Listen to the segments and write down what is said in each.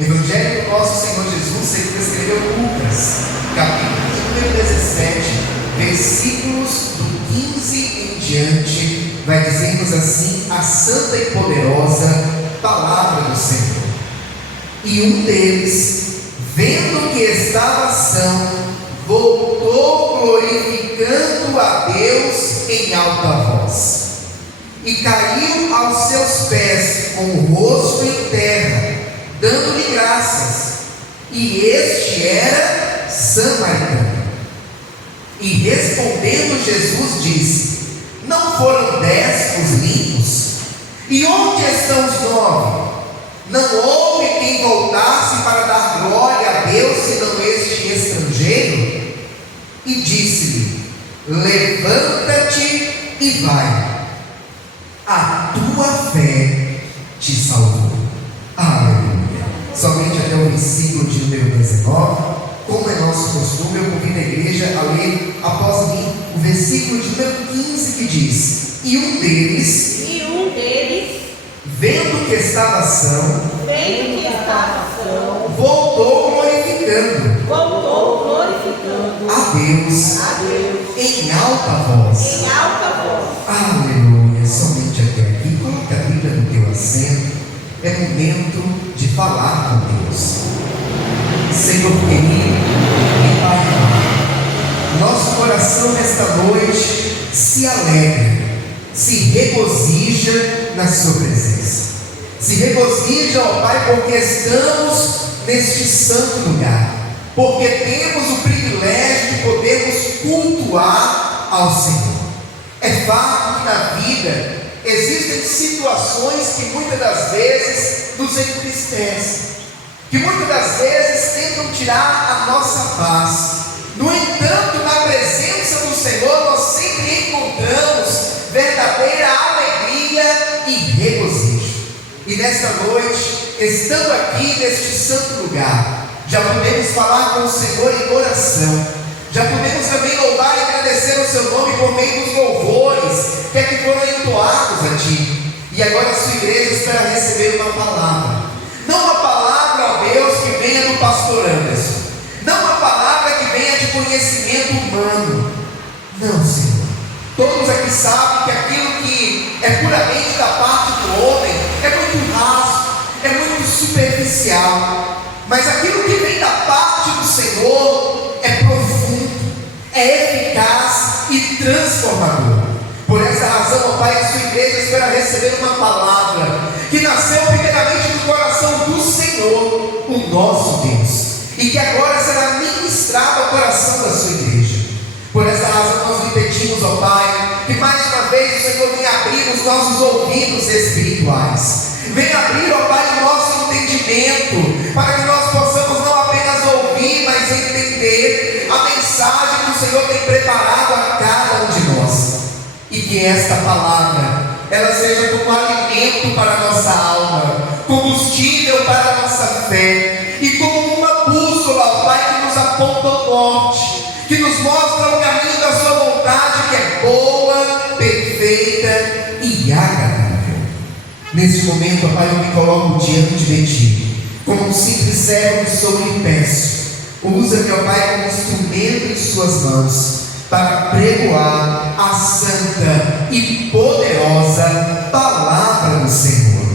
Evangelho do nosso Senhor Jesus, segundo escreveu Lucas, capítulo número 17, versículos do 15 em diante, vai dizer-nos assim a santa e poderosa palavra do Senhor. E um deles, vendo que estava são, voltou glorificando a Deus em alta voz, e caiu aos seus pés com o rosto em terra, dando-lhe graças. E este era samaritano. E respondendo Jesus disse: não foram 10 os limpos? E onde estão os 9? Não houve quem voltasse para dar glória a Deus, senão este estrangeiro? E disse-lhe: levanta-te e vai, a tua fé te salvou. Aleluia. Somente até o versículo de número 19. Como é nosso costume, eu convido a igreja a ler após mim o versículo de número 15, que diz: e um deles, vendo que estava são, voltou glorificando a Deus em alta voz. Aleluia. Somente até aqui. Coloca a Bíblia no teu assento. É momento de falar com Deus. Senhor querido e Pai amado, nosso coração nesta noite se alegra, se regozija na sua presença. Se regozija, ó Pai, porque estamos neste santo lugar, porque temos o privilégio de podermos cultuar ao Senhor. É fato que na vida existem situações que muitas das vezes nos entristecem, que muitas das vezes tentam tirar a nossa paz. No entanto, na presença do Senhor, nós sempre encontramos verdadeira alegria e regozijo. E nesta noite, estando aqui neste santo lugar, já podemos falar com o Senhor em oração, já podemos também louvar e agradecer o seu nome por meio dos louvores que aqui foram entoados a Ti. E agora a sua igreja espera receber uma palavra, não uma palavra, ó Deus, que venha do pastor Anderson, não uma palavra que venha de conhecimento humano, não, Senhor. Todos aqui sabem que aquilo que é puramente da parte do homem é muito raso, é muito superficial, mas aquilo que vem da parte do Senhor é profundo, é eficaz e transformador. Por essa razão, ó Pai, a sua igreja espera receber uma palavra que nasceu primeiramente do coração do Senhor, o nosso Deus, e que agora será ministrado ao coração da sua igreja. Por essa razão nós lhe pedimos, ó Pai, que mais uma vez o Senhor venha abrir os nossos ouvidos espirituais, venha abrir, ó Pai, o nosso entendimento, para que nós possamos não apenas ouvir, mas entender a mensagem que o Senhor tem preparado a cada um de nós, e que esta palavra ela seja como alimento para a nossa alma, combustível para a nossa fé, e como uma bússola, ó Pai, que nos aponta o norte, que nos mostra o caminho da sua vontade, que é boa, perfeita e agradável. Neste momento, ó Pai, eu me coloco diante de Ti, como um simples servo que sou, e peço, usa-me, ó Pai, como instrumento em suas mãos, para pregoar a santa e poderosa palavra do Senhor.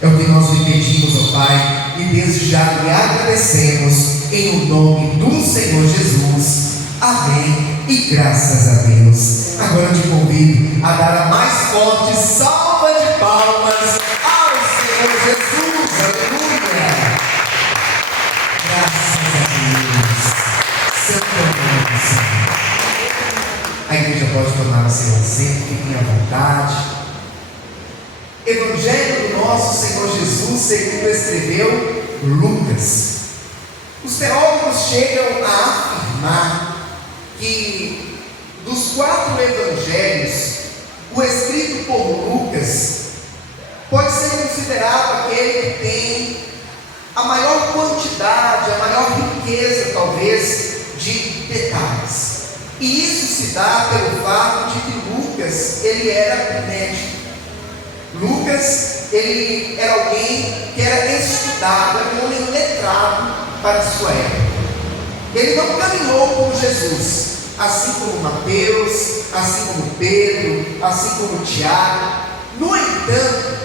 É o que nós lhe pedimos, ó Pai, e desde já lhe agradecemos, em o nome do Senhor Jesus. Amém e graças a Deus. Agora eu te convido a dar a mais forte salva de palmas ao Senhor Jesus. Aleluia. Graças a Deus. Santo nome do Senhor. A igreja pode tomar o seu assento, fiquem à vontade. Evangelho do nosso Senhor Jesus, segundo escreveu Lucas. Os teólogos chegam a afirmar que dos 4 evangelhos, o escrito por Lucas pode ser considerado aquele que tem a maior quantidade, a maior riqueza, talvez, de detalhes. E isso se dá pelo fato de que Lucas, ele era médico. Lucas, ele era alguém que era estudado, era um homem letrado. para a sua época. Ele não caminhou com Jesus, assim como Mateus, assim como Pedro, assim como Tiago. No entanto,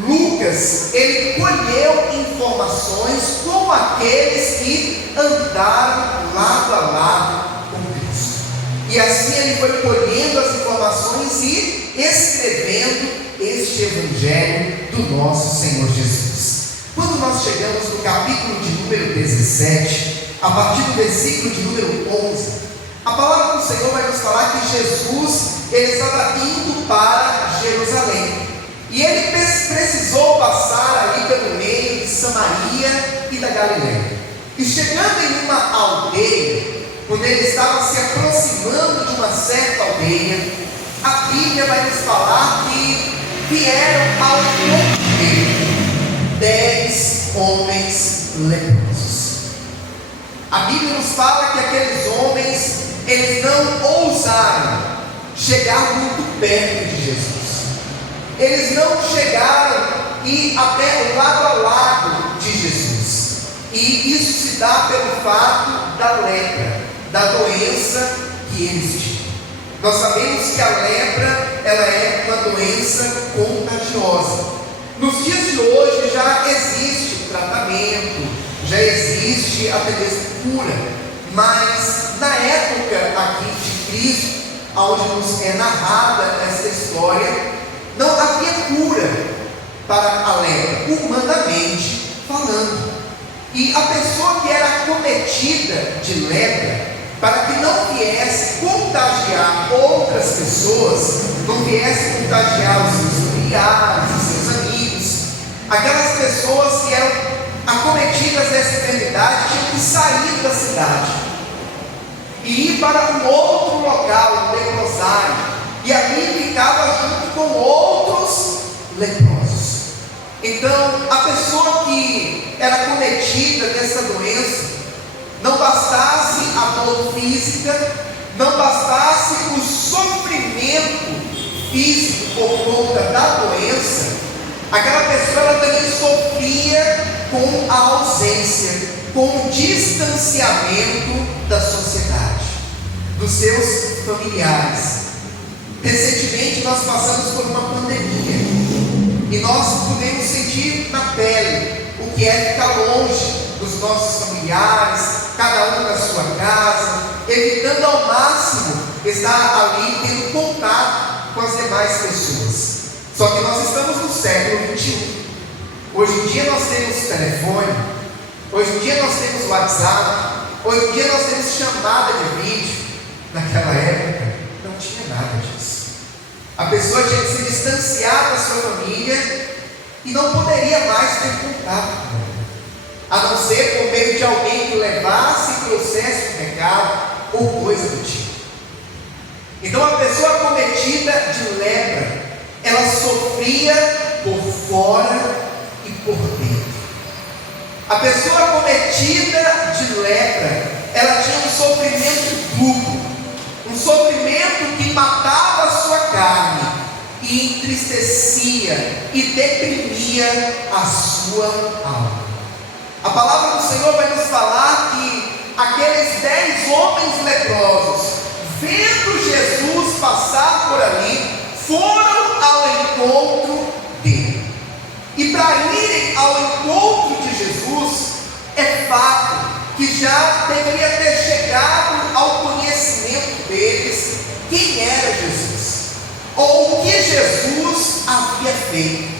Lucas, ele colheu informações com aqueles que andaram lado a lado com Cristo. E assim ele foi colhendo as informações e escrevendo este Evangelho do nosso Senhor Jesus. Quando nós chegamos no capítulo de número 17, a partir do versículo de número 11, a palavra do Senhor vai nos falar que Jesus, ele estava indo para Jerusalém. E ele precisou passar ali pelo meio de Samaria e da Galileia. E chegando em uma aldeia, quando ele estava se aproximando de uma certa aldeia, a Bíblia vai nos falar que vieram ao encontro dele 10 homens leprosos. A Bíblia nos fala que aqueles homens, eles não ousaram chegar muito perto de Jesus. Eles não chegaram e até lado a lado de Jesus. E isso se dá pelo fato da lepra, da doença que eles tinham. Nós sabemos que a lepra, ela é uma doença contagiosa. Nos dias de hoje já existe o tratamento, já existe até mesmo cura. Mas na época aqui de Cristo, onde nos é narrada essa história, não havia cura para a lepra, humanamente falando. E a pessoa que era acometida de lepra, para que não viesse contagiar outras pessoas, não viesse contagiar os seus familiares, os seus amigos, aquelas pessoas que eram acometidas dessa enfermidade tinham que sair da cidade e ir para um outro local, um leprosário, e ali ficava junto com outros leprosos. Então, a pessoa que era acometida dessa doença, não bastasse a dor física, não bastasse o sofrimento físico por conta da doença, aquela pessoa ela também sofria com a ausência, com o distanciamento da sociedade, dos seus familiares. Recentemente nós passamos por uma pandemia e nós podemos sentir na pele o que é ficar longe dos nossos familiares, cada um na sua casa, evitando ao máximo estar ali tendo contato com as demais pessoas. Só que nós estamos no século 21. Hoje em dia nós temos telefone, hoje em dia nós temos WhatsApp, hoje em dia nós temos chamada de vídeo. Naquela época não tinha nada disso. A pessoa tinha que se distanciar da sua família e não poderia mais ter contato com ela, a não ser por meio de alguém que levasse e trouxesse um recado ou coisa do tipo. Então a pessoa acometida de lepra, ela sofria por fora e por dentro. A pessoa acometida de lepra, ela tinha um sofrimento duplo, um sofrimento que matava a sua carne e entristecia e deprimia a sua alma. A palavra do Senhor vai nos falar que aqueles 10 homens leprosos, vendo Jesus passar por ali, foram ao encontro dele. E para irem ao encontro de Jesus, é fato que já deveria ter chegado ao conhecimento deles quem era Jesus, ou o que Jesus havia feito.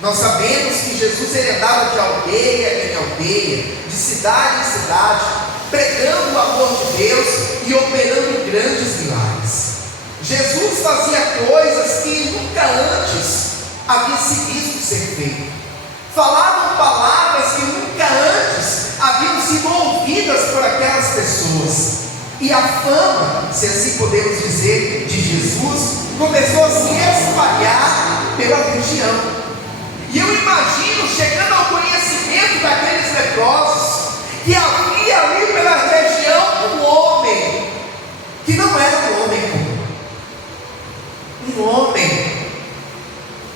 Nós sabemos que Jesus ele andava de aldeia em aldeia, de cidade em cidade, pregando o amor de Deus e operando grandes milagres. Jesus fazia coisas que nunca antes havia se visto ser feito. Falavam palavras que nunca antes haviam sido ouvidas por aquelas pessoas. E a fama, se assim podemos dizer, de Jesus começou a se espalhar pela região. E eu imagino, chegando ao conhecimento daqueles leprosos, que havia ali pela região um homem, que não era um homem comum, um homem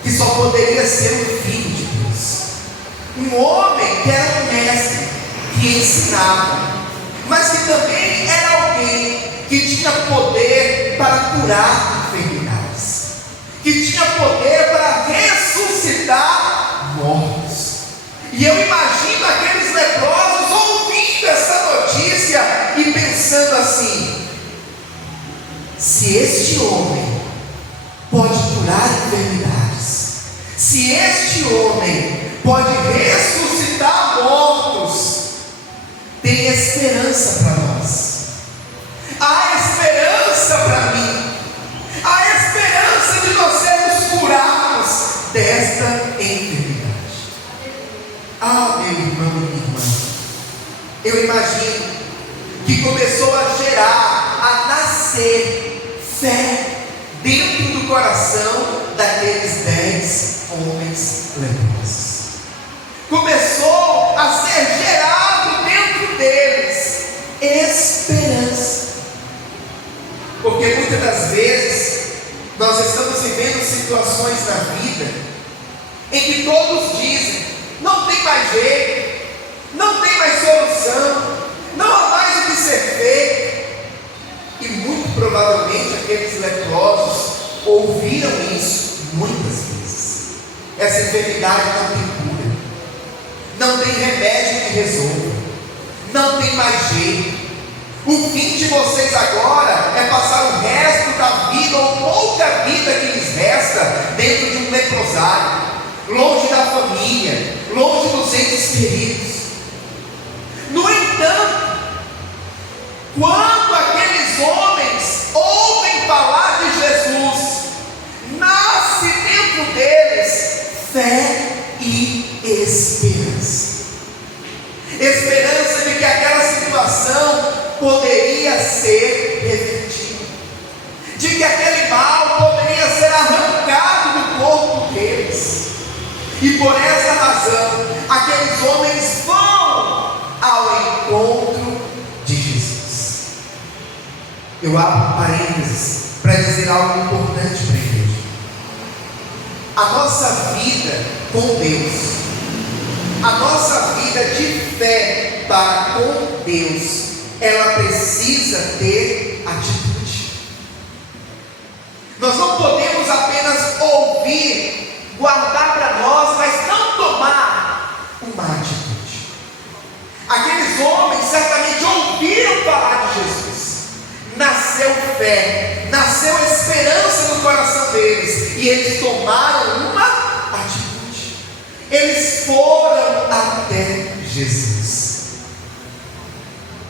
que só poderia ser o Filho de Deus, um homem que era um mestre, que ensinava, mas que também era alguém que tinha poder para curar enfermidades, que tinha poder para ressuscitar mortos. E eu imagino aqueles leprosos ouvindo essa notícia e pensando assim: se este homem pode curar enfermidades, se este homem pode ressuscitar mortos, tem esperança para nós. Há esperança para mim. Há esperança de nós sermos curados desta enfermidade. Ah, meu irmão e minha irmã, eu imagino que começou a gerar, a nascer fé dentro do coração daqueles 10 homens leprosos. Começou a ser gerado dentro deles esperança. Porque muitas das vezes nós estamos vivendo situações na vida em que todos dizem: não tem mais jeito, não tem mais solução, não há mais o que ser feito. E muito provavelmente aqueles leprosos ouviram isso muitas vezes. Essa enfermidade não tem cura, não tem remédio que resolva, não tem mais jeito. O fim de vocês agora é passar o resto da vida, ou pouca vida que lhes resta, dentro de um leprosário, longe da família, longe dos entes queridos. No entanto, quando aqueles homens ouvem falar de Jesus, nasce dentro deles fé e esperança. Esperança de que aquela situação poderia ser revertida, de que aquele mal poderia ser arrancado do corpo deles. E por essa razão, aqueles homens vão ao encontro de Jesus. Eu abro parênteses para dizer algo importante para a igreja. A nossa vida com Deus, a nossa vida de fé para com Deus, ela precisa ter atitude. Nós não podemos apenas ouvir, guardar para nós, mas não tomar uma atitude. Aqueles homens certamente ouviram falar de Jesus, nasceu fé, nasceu esperança no coração deles, e eles tomaram uma atitude. Eles foram até Jesus.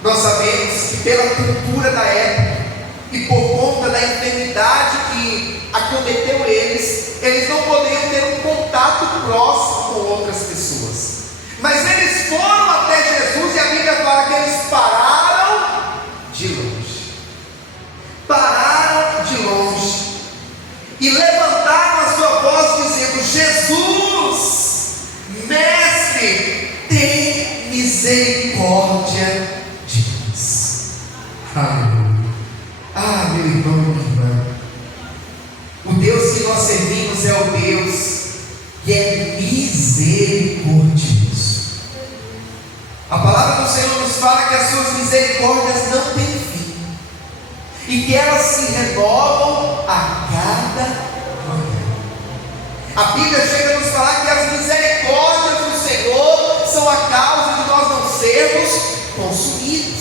Nós sabemos que pela cultura da época e por conta da enfermidade que acometeu eles não poderiam ter um contato próximo com outras pessoas. Mas eles foram até Jesus, e a Bíblia fala que eles pararam de longe. Pararam de longe e levantaram a sua voz dizendo: Jesus, Mestre, tem misericórdia. Aleluia. Ah, meu irmão, minha irmã, o Deus que nós servimos é o Deus que é misericordioso. A palavra do Senhor nos fala que as suas misericórdias não têm fim, e que elas se renovam a cada manhã. A Bíblia chega a nos falar que as misericórdias do Senhor são a causa de nós não sermos consumidos.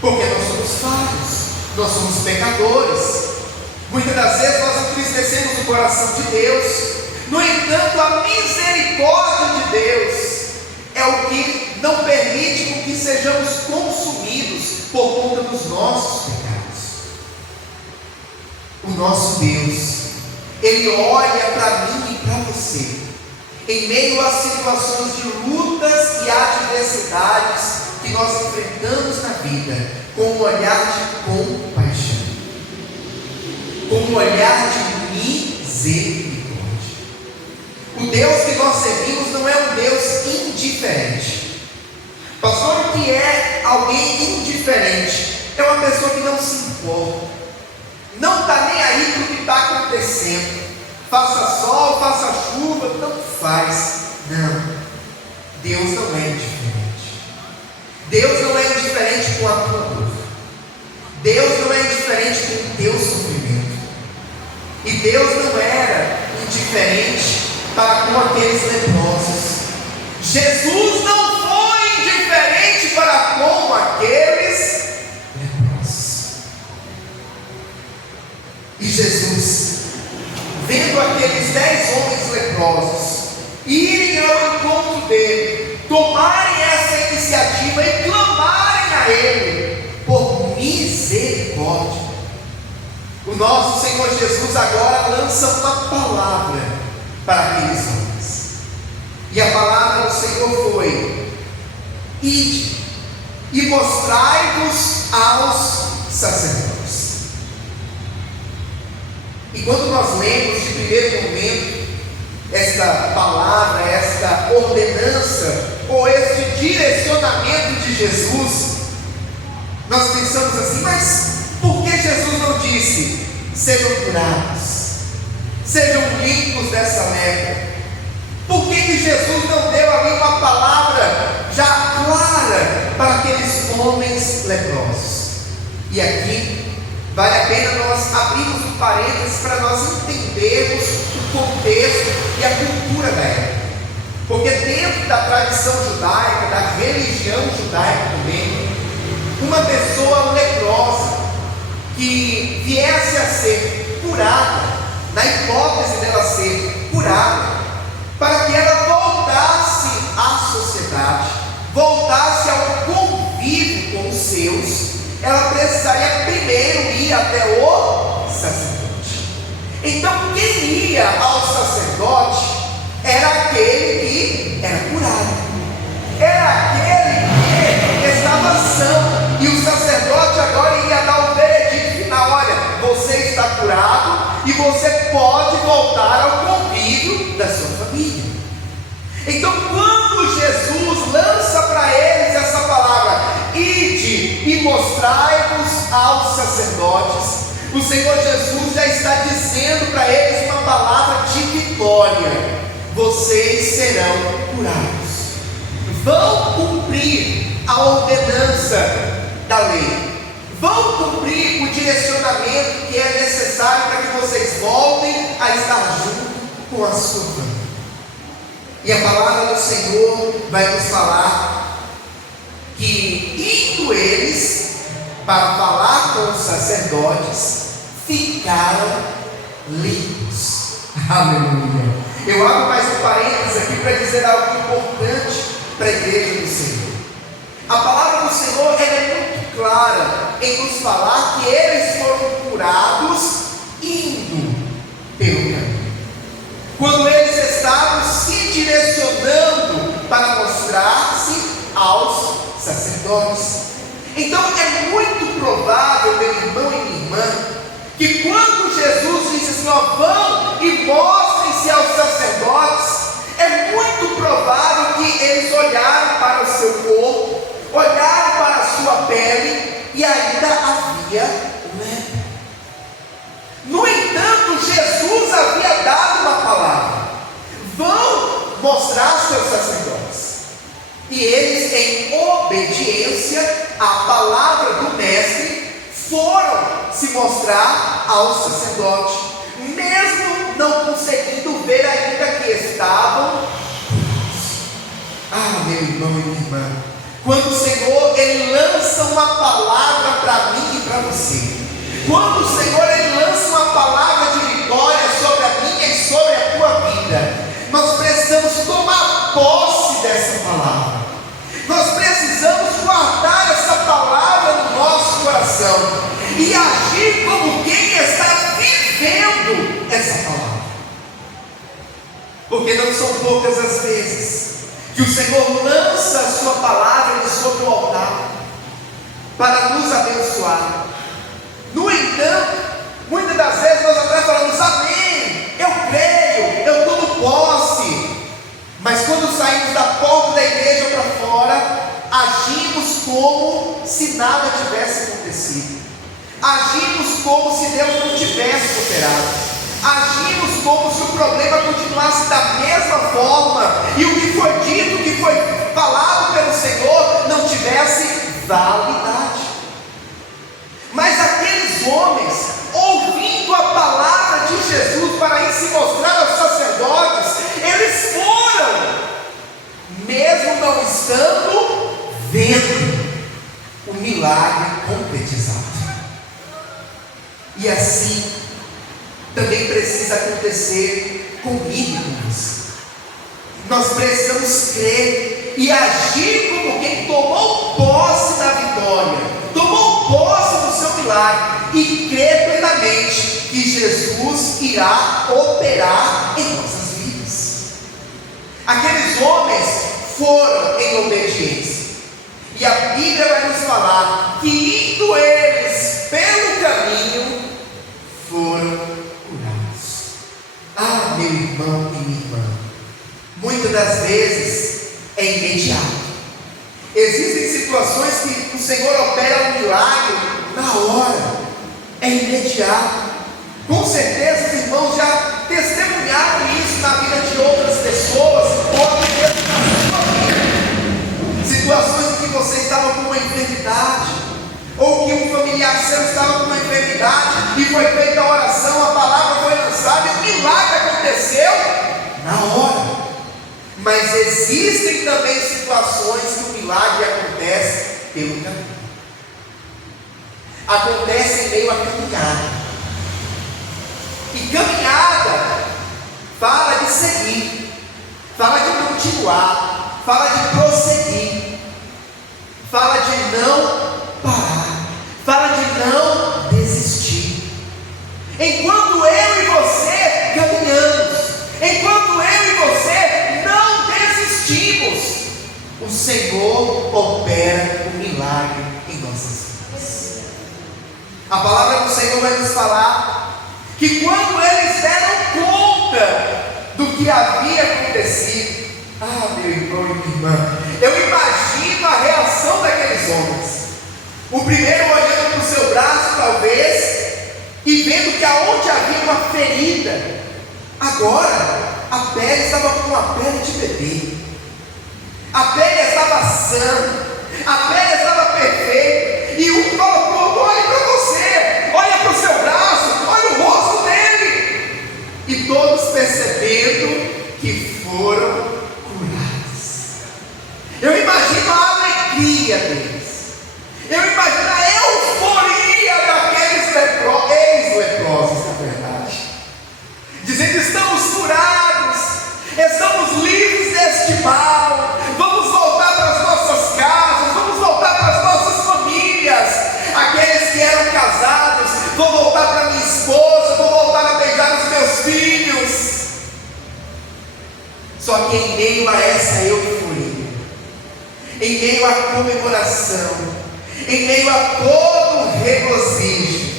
Porque nós somos falhos, nós somos pecadores. Muitas das vezes nós entristecemos o coração de Deus. No entanto, a misericórdia de Deus é o que não permite com que sejamos consumidos por conta dos nossos pecados. O nosso Deus, Ele olha para mim e para você, em meio a situações de lutas e adversidades que nós enfrentamos na vida, com um olhar de compaixão, com um olhar de misericórdia. O Deus que nós servimos não é um Deus indiferente. Pastor, o que é alguém indiferente? É uma pessoa que não se importa, não está nem aí para o que está acontecendo, faça sol, faça chuva, tanto faz. Não, Deus não é indiferente. teu sofrimento. E Deus não era indiferente para com aqueles leprosos. Jesus não foi indiferente para com aqueles leprosos. E Jesus, vendo aqueles 10 homens leprosos irem ao encontro dele, tomarem essa iniciativa e clamarem a ele por misericórdia, o nosso Senhor Jesus agora lança uma palavra para aqueles homens. E a palavra do Senhor foi: ide e mostrai-vos aos sacerdotes. E quando nós lemos de primeiro momento esta palavra, esta ordenança, ou este direcionamento de Jesus, nós pensamos assim: mas por que Jesus não disse, sejam curados, sejam limpos dessa lepra? Por que Jesus não deu ali uma palavra já clara para aqueles homens leprosos? E aqui vale a pena nós abrirmos um parênteses para nós entendermos o contexto e a cultura da época. Porque dentro da tradição judaica, da religião judaica também, uma pessoa leprosa que viesse a ser curada, na hipótese dela ser curada, para que ela voltasse à sociedade, voltasse ao convívio com os seus, ela precisaria primeiro ir até o sacerdote. Então quem ia ao sacerdote era aquele que era curado, era aquele que estava são, e o sacerdote agora ia dar o veredito final: olha, você está curado e você pode voltar ao convívio da sua família. Então quando Jesus lança para eles essa palavra, ide e mostrai-vos aos sacerdotes, o Senhor Jesus já está dizendo para eles uma palavra de vitória: vocês serão curados, vão cumprir a ordenança da lei, vão cumprir o direcionamento que é necessário para que vocês voltem a estar junto com a sua família. E a palavra do Senhor vai nos falar que, indo eles para falar com os sacerdotes, ficaram limpos. Aleluia! Eu abro mais um parênteses aqui para dizer algo importante para a igreja do Senhor. A palavra do Senhor é muito clara em nos falar que eles foram curados indo pelo caminho. Quando eles estavam se direcionando para mostrar-se aos sacerdotes. Então é muito provável, meu irmão e minha irmã, que quando Jesus disse assim: ó, vão e mostrem-se aos sacerdotes, é muito provável que eles olharam para o seu corpo, olharam para a sua pele e ainda havia lepra. No entanto, Jesus havia dado uma palavra: vão mostrar seus sacerdotes. E eles, em obediência à palavra do mestre, foram se mostrar ao sacerdote, mesmo não conseguindo ver ainda que estavam. Ah, meu irmão e minha irmã, quando o Senhor ele lança uma palavra para mim e para você, quando o Senhor ele lança uma palavra de vitória sobre a minha e sobre a tua vida, nós precisamos tomar posse dessa palavra. Nós precisamos guardar essa palavra no nosso coração e agir como quem está vivendo essa palavra. Porque não são poucas as vezes que o Senhor lança a sua palavra sobre o altar para nos abençoar. No entanto, muitas das vezes nós até falamos: amém, eu creio, eu tomo posse. Mas quando saímos da porta da igreja para fora, agimos como se nada tivesse acontecido, agimos como se Deus não tivesse operado, agimos como se o problema continuasse da mesma forma e o que foi dito, o que foi falado pelo Senhor não tivesse validade. Mas aqueles homens sacerdotes, eles foram, mesmo não estando vendo o milagre concretizado. E assim também precisa acontecer comigo e com você. Nós precisamos crer e agir como quem tomou posse da vitória, tomou posse do seu milagre e crer plenamente que Jesus irá operar em nossas vidas. Aqueles homens foram em obediência, e a Bíblia vai nos falar que indo eles pelo caminho, foram curados. Ah, meu irmão e minha irmã, muitas das vezes é imediato. Existem situações que o Senhor opera um milagre na hora, é imediato. Com certeza os irmãos já testemunharam isso na vida de outras pessoas, ou até mesmo na sua vida. Situações em que você estava com uma enfermidade, ou que um familiar seu estava com uma enfermidade, e foi feita a oração, a palavra foi lançada, e o milagre aconteceu na hora. Mas existem também situações que o milagre acontece pelo caminho. Acontece em meio à caminhada. E caminhada fala de seguir, fala de continuar, fala de prosseguir, fala de não parar, fala de não desistir. Enquanto eu e você caminhamos, enquanto eu e você não desistimos, o Senhor opera um milagre em nossas vidas. A palavra do Senhor vai nos falar que quando eles deram conta do que havia acontecido, meu irmão e minha irmã, eu imagino a reação daqueles homens. O primeiro olhando para o seu braço, talvez, e vendo que aonde havia uma ferida, agora a pele estava com uma pele de bebê, a pele estava sã, a pele estava perfeita, e um falou: olhe para você, olha para o seu braço, olha o rosto dele, e todos percebendo que foram curados. Eu imagino a alegria deles, eu imagino a euforia daqueles ex-leprosos, na verdade, dizendo: estamos curados, estamos livres deste mal, vamos voltar para as nossas casas, vamos voltar para as nossas famílias. Aqueles que eram casados, vou voltar para minha esposa, vou voltar a beijar os meus filhos. Só que em meio a essa euforia, em meio à comemoração, em meio a todo o regozijo,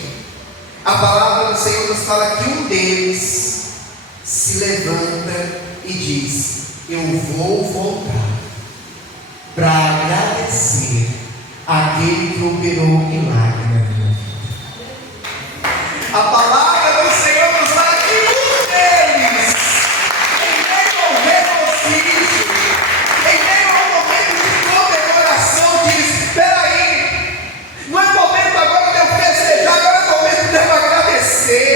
a palavra do Senhor nos fala que um deles se levanta e diz: eu vou voltar para agradecer aquele que operou o milagre na minha vida. A palavra do Senhor nos fala que um deles, em meio ao regozijo, em meio ao momento de comemoração, diz: espera aí, não é momento agora de eu festejar, agora é momento de eu agradecer,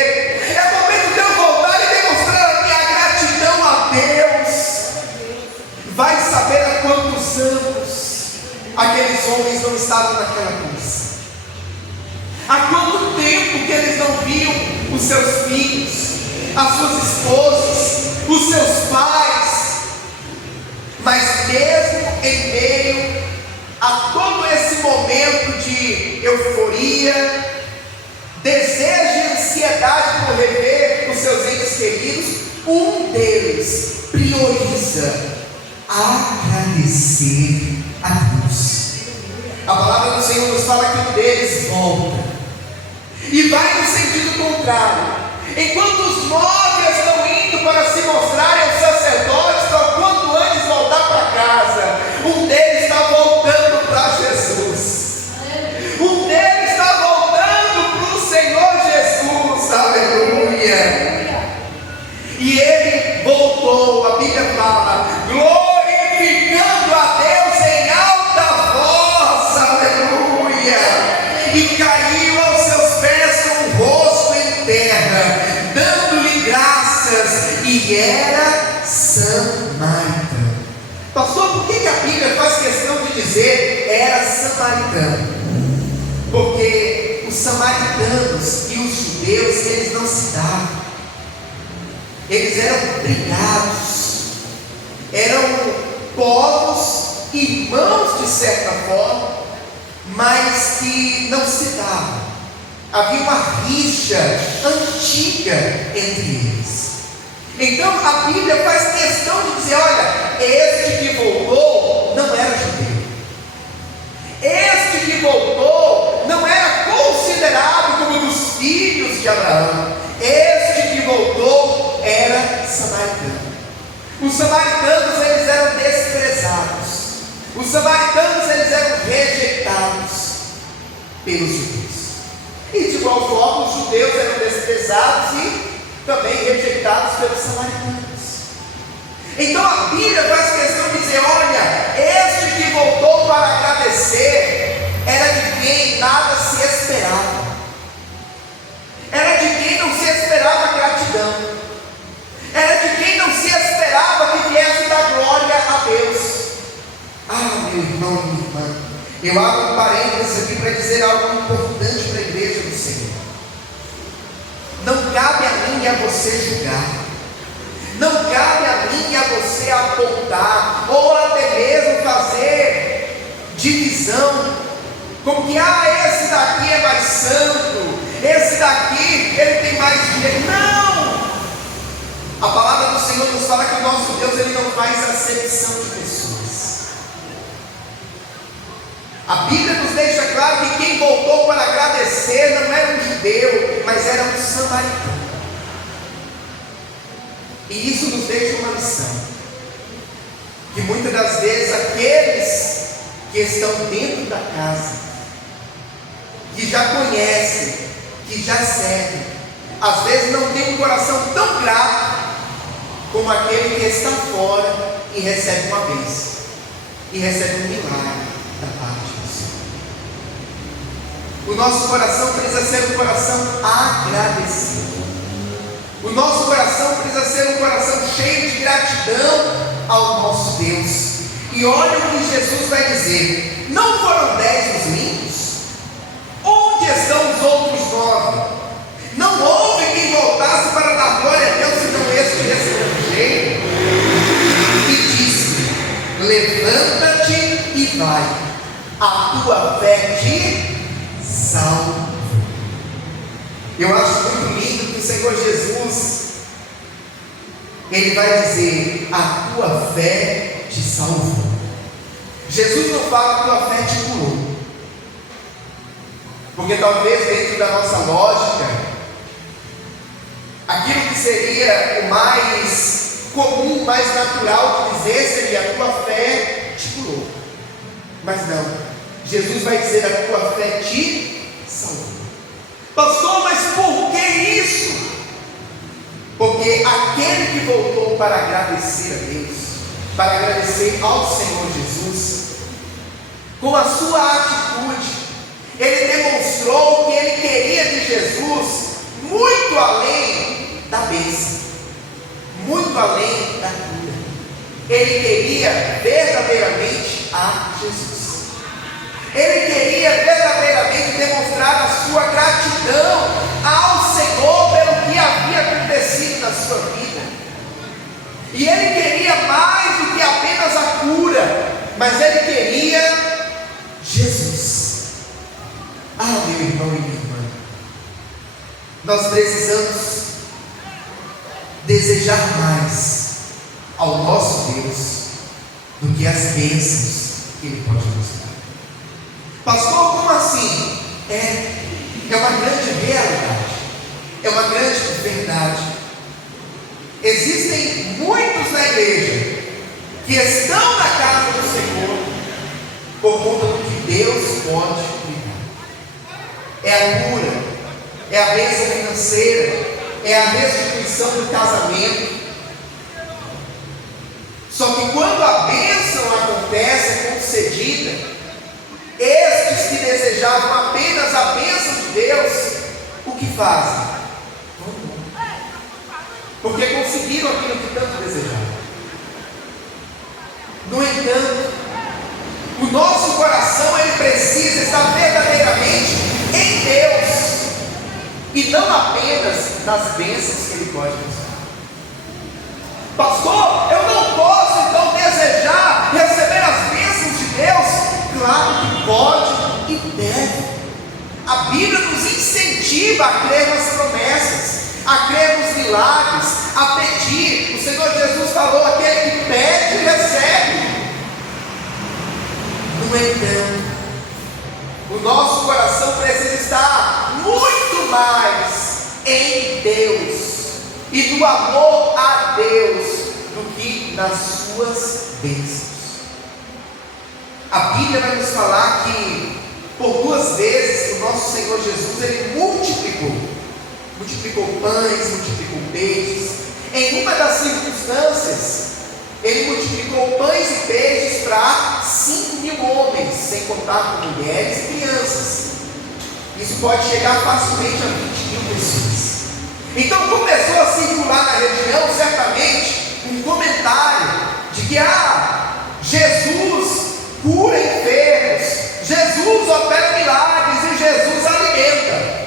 é momento de eu voltar e demonstrar a minha gratidão a Deus. Vai saber há quantos anos aqueles homens não estavam naquela cruz, há quanto tempo que eles não viam os seus filhos, as suas esposas, os seus pais. Mas mesmo em meio a todo esse momento de euforia, desejo e ansiedade por rever os seus entes queridos, um deles prioriza agradecer a Deus. A palavra do Senhor nos fala que um deles volta e vai no sentido contrário. Enquanto os 9 estão indo para se mostrarem aos sacerdotes, para o quanto antes voltar para casa, um deles está voltando para Jesus. Um deles está voltando para o Senhor Jesus. Aleluia. E ele voltou, a Bíblia fala, glorificando a Deus em alta voz. Aleluia. E caiu aos seus pés com o rosto em terra, dando-lhe graças, e era Por que a Bíblia faz questão de dizer era samaritano? Porque os samaritanos e os judeus, eles não se davam. Eles eram brigados. Eram povos irmãos de certa forma, mas que não se davam. Havia uma rixa antiga entre eles. Então a Bíblia faz questão de dizer: olha, este que voltou não era judeu, este que voltou não era considerado como dos filhos de Abraão, este que voltou era samaritano. Os samaritanos, eles eram desprezados. Os samaritanos, eles eram rejeitados pelos judeus. E de igual forma, os judeus eram desprezados e também rejeitados pelos samaritanos. Então a Bíblia faz questão de dizer: olha, este que voltou para agradecer era de quem nada se esperava, era de quem não se esperava gratidão, era de quem não se esperava que viesse dar glória a Deus. Ah, meu irmão e minha irmã, eu abro um parênteses aqui para dizer algo importante para a igreja do Senhor. Não cabe a mim e a você julgar, não cabe a mim e a você apontar, ou até mesmo fazer divisão, como que esse daqui é mais santo, esse daqui ele tem mais direito. Não! A palavra do Senhor nos fala que o nosso Deus, ele não faz acepção de pessoas. A Bíblia nos deixa claro que quem voltou para agradecer não era um judeu, mas era um samaritano. E isso nos deixa uma lição, que muitas das vezes aqueles que estão dentro da casa, que já conhecem, que já servem, às vezes não tem um coração tão grato como aquele que está fora e recebe uma bênção, e recebe um milagre da parte do Senhor. O nosso coração precisa ser um coração agradecido. O nosso coração precisa ser um coração cheio de gratidão ao nosso Deus. E olha o que Jesus vai dizer: não foram 10 os limpos? Onde estão os outros 9? Não houve quem voltasse para dar glória a Deus, senão este estrangeiro. E disse: levanta-te e vai, a tua fé te salva. Eu acho muito lindo que o Senhor Jesus, ele vai dizer: a tua fé te salvou. Jesus não fala: a tua fé te curou, porque talvez dentro da nossa lógica, aquilo que seria o mais comum, mais natural de dizer seria: a tua fé te curou. Mas não, Jesus vai dizer: a tua fé te salvou. Pastor, mas por que isso? Porque aquele que voltou para agradecer a Deus, para agradecer ao Senhor Jesus, com a sua atitude, ele demonstrou que ele queria de Jesus muito além da bênção, muito além da cura. Ele queria verdadeiramente a Jesus. Ele queria verdadeiramente demonstrar a sua gratidão ao Senhor pelo que havia acontecido na sua vida. E ele queria mais do que apenas a cura, mas ele queria Jesus. Ah, meu irmão e minha irmã, nós precisamos desejar mais ao nosso Deus do que as bênçãos que Ele pode nos dar. Pastor, como assim? É uma grande realidade, é uma grande verdade. Existem muitos na igreja que estão na casa do Senhor por conta do que Deus pode cuidar. É a cura, é a bênção financeira, é a restituição do casamento. Só que quando a bênção acontece, é concedida, estes que desejavam apenas a bênção de Deus, o que fazem? Porque conseguiram aquilo que tanto desejavam. No entanto, o nosso coração ele precisa estar verdadeiramente em Deus e não apenas nas bênçãos que Ele pode nos dar. Pastor, eu não posso então desejar receber as bênçãos de Deus? Claro que pode e deve. A Bíblia nos incentiva a crer nas promessas, a crer nos milagres, a pedir. O Senhor Jesus falou: aquele que pede, recebe. No entanto, o nosso coração precisa estar muito mais em Deus e no amor a Deus do que nas suas bênçãos. A Bíblia vai nos falar que por 2 vezes o nosso Senhor Jesus ele multiplicou pães, multiplicou peixes. Em uma das circunstâncias, ele multiplicou pães e peixes para 5.000 homens, sem contar com mulheres e crianças. Isso pode chegar facilmente a 20.000 pessoas. Então começou a circular na região, certamente, um comentário de que Jesus cura enfermos, Jesus opera milagres e Jesus alimenta.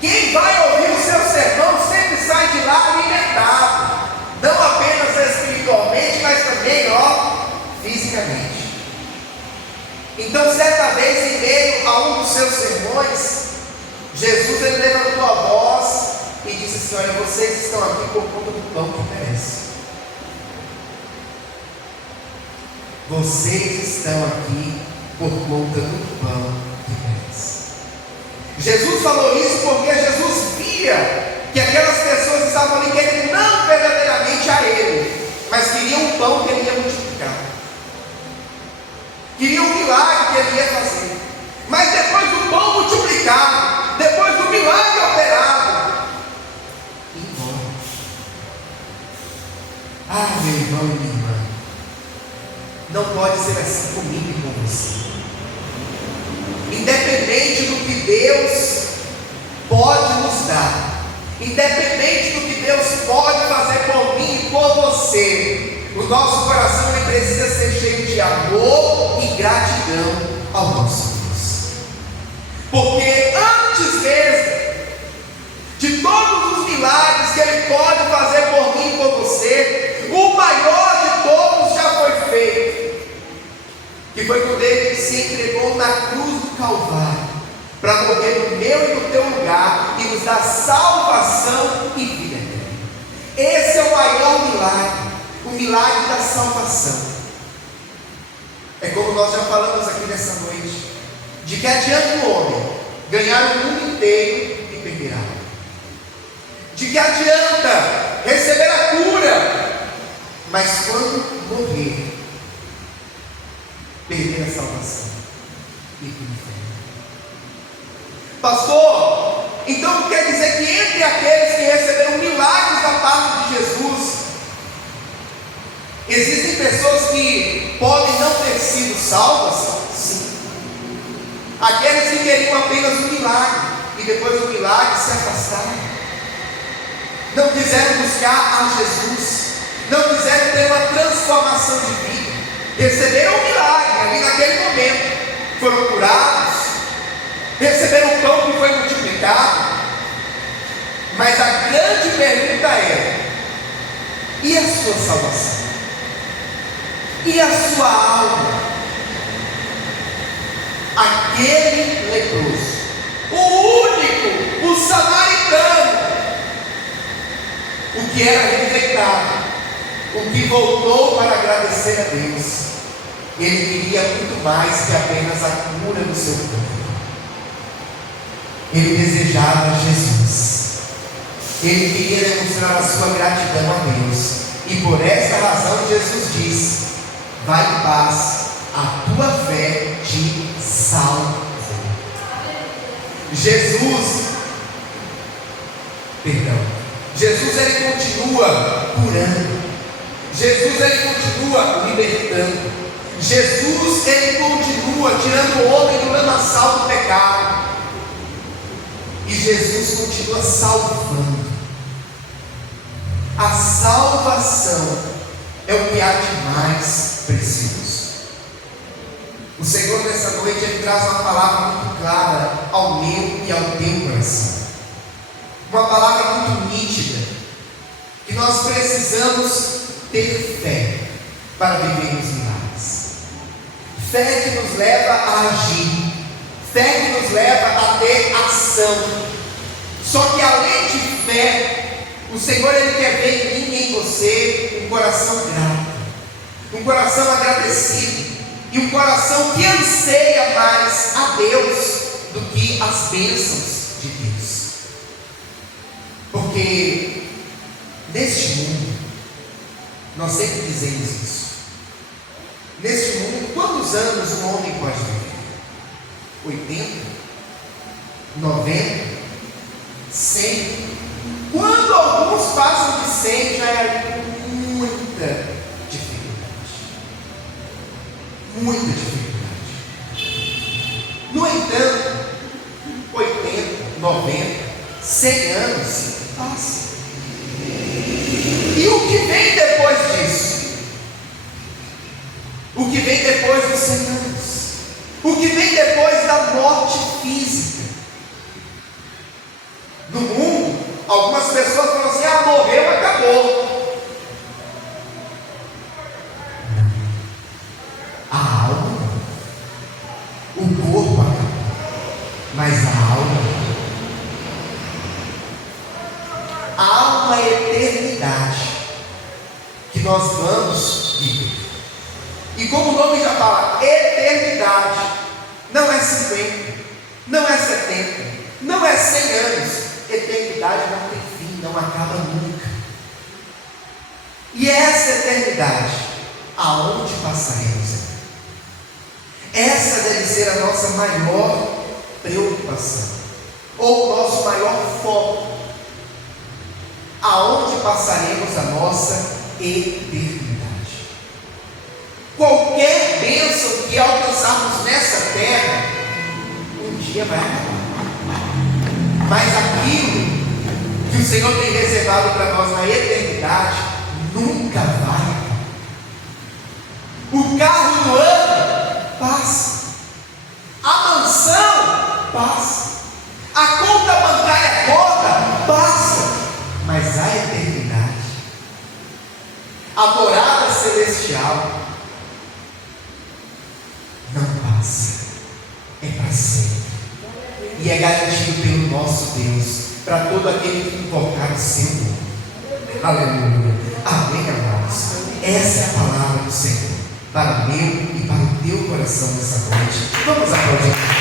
Quem vai ouvir o seu sermão sempre sai de lá alimentado, não apenas espiritualmente, mas também fisicamente. Então, certa vez, em meio a um dos seus sermões, Jesus ele levantou a voz e disse assim: olha, vocês estão aqui por conta do pão que perece. Vocês estão aqui por conta do pão que perece. Jesus falou isso porque Jesus via que aquelas pessoas estavam ali querendo não verdadeiramente a Ele, mas queriam um pão que Ele ia multiplicar, queriam um milagre que Ele ia fazer. Mas depois do pão multiplicado, depois do milagre operado, embora. Meu irmão e minha irmã, não pode ser assim comigo e com você. Independente do que Deus pode nos dar, independente do que Deus pode fazer por mim e por você, o nosso coração ele precisa ser cheio de amor e gratidão ao nosso Deus. Porque antes mesmo de todos os milagres que Ele pode fazer por mim e por você, o maior de todos já foi feito, que foi quando Ele se entregou na cruz do Calvário, para morrer no meu e no teu lugar, e nos dar salvação e vida eterna. Esse é o maior milagre, o milagre da salvação. É como nós já falamos aqui nessa noite, de que adianta o homem ganhar o mundo inteiro e perder a alma? De que adianta receber a cura, mas quando morrer, perder a salvação e ir para o inferno? Pastor, então quer dizer que entre aqueles que receberam milagres da parte de Jesus, existem pessoas que podem não ter sido salvas? Sim. Aqueles que queriam apenas um milagre e depois do milagre se afastaram, não quiseram buscar a Jesus, não quiseram ter uma transformação de vida, receberam um milagre ali naquele momento, foram curados, receberam o pão que foi multiplicado, mas a grande pergunta é: e a sua salvação? E a sua alma? Aquele leproso, o único, o samaritano, o que era rejeitado, o que voltou para agradecer a Deus, ele queria muito mais que apenas a cura do seu corpo. Ele desejava Jesus, ele queria demonstrar a sua gratidão a Deus, e por esta razão Jesus diz: vai em paz, a tua fé te salvou. Jesus ele continua curando, Jesus ele continua libertando, Jesus ele continua tirando o homem do lamaçal do pecado, e Jesus continua salvando. A salvação é o que há de mais precioso. O Senhor nessa noite Ele traz uma palavra muito clara ao meu e ao teu coração. Uma palavra muito nítida, que nós precisamos ter fé para vivermos milagres. Fé que nos leva a agir, fé que nos leva a ter ação. Só que além de fé, o Senhor Ele quer ver em mim e em você um coração grato, um coração agradecido e um coração que anseia mais a Deus do que as bênçãos de Deus. Porque neste mundo, nós sempre dizemos isso. Neste mundo, quantos anos um homem pode viver? 80? 90? 100? Quando alguns passam de 100, já é muita dificuldade. Muita dificuldade. No entanto, 80, 90, 100 anos passa. E o que vem depois disso? O que vem depois dos 100 anos? O que vem depois da morte física? No mundo, algumas pessoas falam assim: ah, morreu, acabou. A alma, o corpo acabou, mas a alma é a eternidade que nós vamos viver. E como o nome já fala, eternidade, não é 50, não é 70, não é 100 anos. Eternidade não tem fim, não acaba nunca. E essa eternidade, aonde passaremos? Essa deve ser a nossa maior preocupação, ou o nosso maior foco. Aonde passaremos a nossa eternidade? Qualquer bênção que alcançarmos nessa terra, um dia vai acabar. Mas aquilo que o Senhor tem reservado para nós na eternidade, nunca vai acabar. O carro do ano passa, a mansão passa, a conta bancária toda passa, mas a eternidade, a morada celestial, não passa, é para sempre, e é garantido pelo nosso Deus, para todo aquele que invocar o seu nome. Aleluia, amém, amados. Essa é a palavra do Senhor, para o meu e para o teu coração nessa noite. Vamos aplaudir.